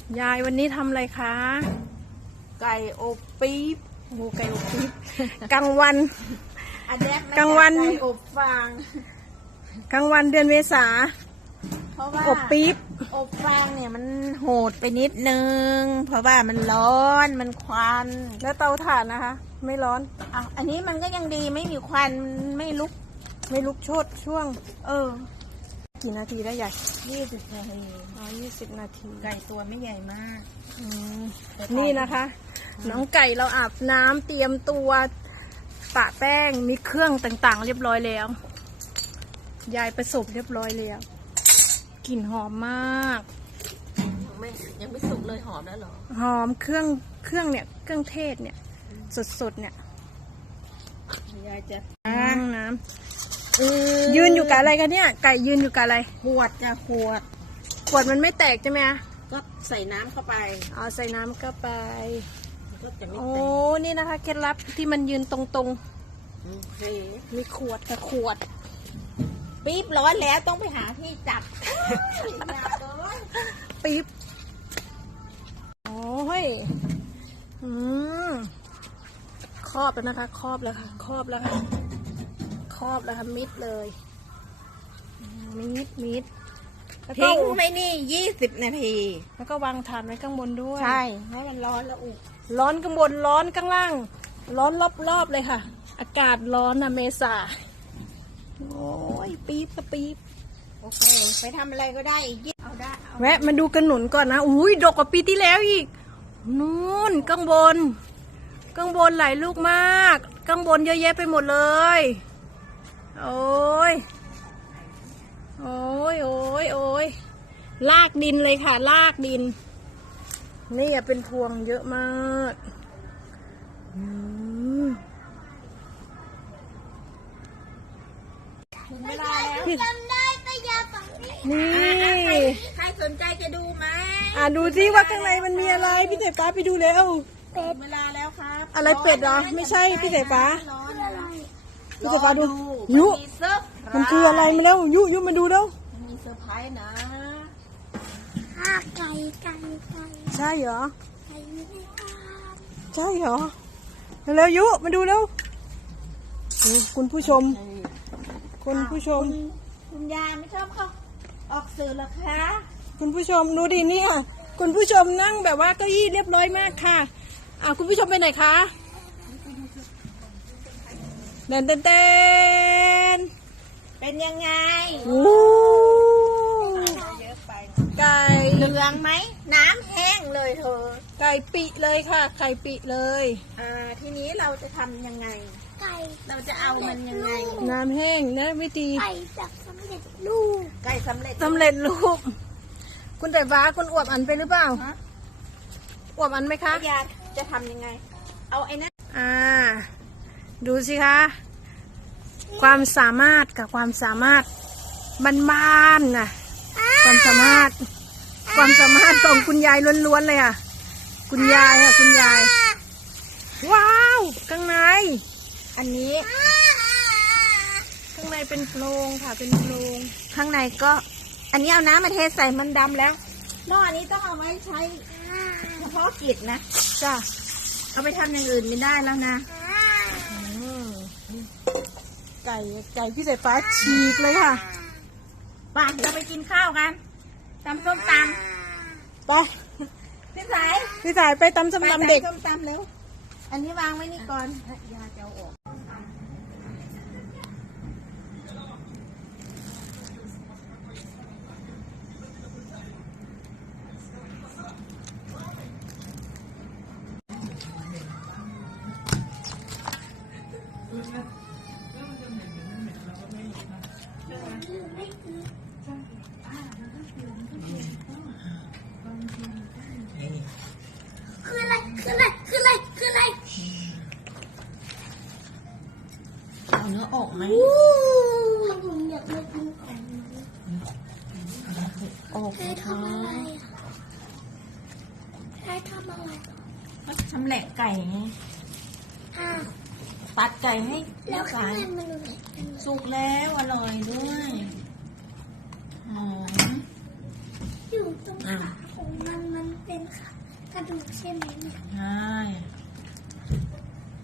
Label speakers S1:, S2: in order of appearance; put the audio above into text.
S1: ยายวันนี้ทำอะไรคะ
S2: ไก่อบปี๊บ
S1: โอ้ไก่อบปี๊บ กลางวัน
S2: อันแรก
S1: กลางวัน
S2: ไก่อบฟาง
S1: กลางวันเดือนเมษา
S2: เพราะว่า
S1: อบปี๊บ
S2: อบฟางเนี่ยมันโหดไปนิดนึง เพราะว่ามันร้อนมันควัน
S1: แล้วเตาถ่านนะคะ ไม่ร้อน
S2: อ่ะอันนี้มันก็ยังดีไม่มีควันไม่ลุก
S1: ไม่ลุกโชดช่วง กี่นาทีได้ใหญ่
S2: 20 นาที
S1: 20 นาที
S2: ไก่ตัวไม่ใหญ่มาก
S1: อืมนี่นะคะ น้องไก่เราอาบน้ำเตรียมตัวปะแป้งมีเครื่องต่างๆ เรียบร้อยแล้ว ยายผสมเรียบร้อยแล้วกลิ่นหอมมาก
S2: ยังไม่สุกเลยหอมแล้วเหรอ
S1: หอมเครื่องเนี่ยเครื่องเทศเนี่ยสดๆเนี่ย
S2: ยายจะ
S1: น้ำยืนอยู่กับอะไรกันเนี่ยไก่ยืนอยู่กับอะไร
S2: ขวดจะขวด
S1: ขวดมันไม่แตกใช่ไหมคะ
S2: ก็ใส่น้ำเข้าไป
S1: เอาใส่น้ำเข้าไป
S2: มันก็จะไม่
S1: โอ้
S2: แตก
S1: นี่นะคะเคล็ดลับที่มันยืนตรง
S2: โอเค
S1: ๆมีขวดกับขวด
S2: ปี๊บร้อนแล้วต้องไปหาที่จับ
S1: ปี๊บโอ้ยครอบแล้วนะคะ ครอบแล้วค่ะ ครอบแล้วค่ะ ครอบแล้วค่ะมิดเลยมิดแล้วก็
S2: ทิ้งไว้นี่20 นาที
S1: แล้วก็วางฐานไว้ข้างบนด้วย
S2: ใช่ให้มันร้อนแล้วอุ
S1: ร้อนข้างบนร้อนข้างล่าง ร้อนรอบๆเลยค่ะ อากาศร้อนนะเมษาโอ้ยปี๊บกับปี๊บ
S2: โอเคไปทำอะไรก็ได้อีกเอาได้เอา
S1: แวะมาดูกระหนุนก่อนนะอุ้ยดกกว่าปีที่แล้วอีกนู่นข้างบนหลายลูกมากข้างบนเยอะแยะไปหมดเลยโอ้ยลากดินเลยค่ะ ลากดินนี่เป็นพวงเยอะมาก
S2: ถึงเวลาแล้ว
S3: จำได้ก็ยาฝังนี่
S1: นี่
S2: ใครสนใจจะดูไหม
S1: ดูซิว่าข้างในมันมีอะไรพี่สายฟ้าไปดูแล้ว
S2: ถึงเวลาแล้วครับ
S1: อะไรเป็ดเหรอไม่ใช่พี่สายฟ้า
S2: ร้อนอะไร
S1: พี่สายฟ้าดู
S2: ยุ
S1: ยุมันคืออะไรมาแล้วยุมาดูแล้ว
S2: มีเซอร์ไพรส์นะ
S3: ฆ่าไก่
S1: ใช่เหรอ
S3: ไก่ไม่ได้ฆ่า
S1: ใช่เหรอเร็วๆยุมาดูแล้วคุณผู้ชม
S2: คุณยาไม่ชอบเขาออกสื่อเหรอคะ
S1: คุณผู้ชมดูดิเนี่ยคุณผู้ชมนั่งแบบว่าเก้าอี้เรียบร้อยมากค่ะคุณผู้ชมไปไหนคะเต้น
S2: เป็นยังไง
S1: โอ้
S2: เยอะไป
S1: ไก่
S2: เหลืองไหมน้ำแห้งเลยเธอ
S1: ไก่ปิเลยค่ะไก่ปิเลย
S2: ทีนี้เราจะทำยังไง
S3: ไก่
S2: เราจะเอามันยังไง
S1: น้ำแห้งนะวิธี
S3: ไก่แบบสำเร็จรูป
S2: ไก่สำเร็จ
S1: สำเร็จรูปคุณแต่ฟ้าคุณอวบอันไปหรือเปล่าอวบอันไหมคะ
S2: ยาจะทำยังไง เอาไอ้นั้น
S1: ดูสิคะความสามารถกับความสามารถบ้านๆน่ะความสามารถของคุณยายล้วนๆเลยค่ะคุณยายค่ะคุณยายว้าวข้างใน
S2: อันนี้
S1: ข้างในเป็นโพรงค่ะเป็นโพรง
S2: ข้างในก็ อันนี้เอาน้ำมาเทใส่มันดำแล้วหม้อนี้ต้องเอาไว้ใช้เฉพาะกิจนะ
S1: จ้ะ
S2: เอาไปทำอย่างอื่นไม่ได้แล้วนะ
S1: ไก่พี่สายฟ้าฉีกเลยค่ะ
S2: ไปเราไปกินข้าวกันตำส้มต
S1: ไป
S2: ำพี่สาย
S1: พี่สายไปตำส้มตำเด็ก
S2: ส้มตำเร็วอันนี้วางไว้นี่ก่อนยาจะเอาออก
S3: คืออะไร
S2: เอาเนื้อออกไหม
S3: ผมอยากมากินของ
S2: ออก
S3: ใช้ทำอะไรใช้ทำอะไร
S2: ชำแหละไก่ไง
S3: อ่า
S2: ปัดไก่ให้
S3: แล้วข้าง
S2: สาย
S3: ในมันอยู่ไหน
S2: สุกแล้วอร่อยด้วยหอม
S3: อยู่ตรงขาของมันเป็นกระดูกใช่ไหมเนี่ย
S2: ใช่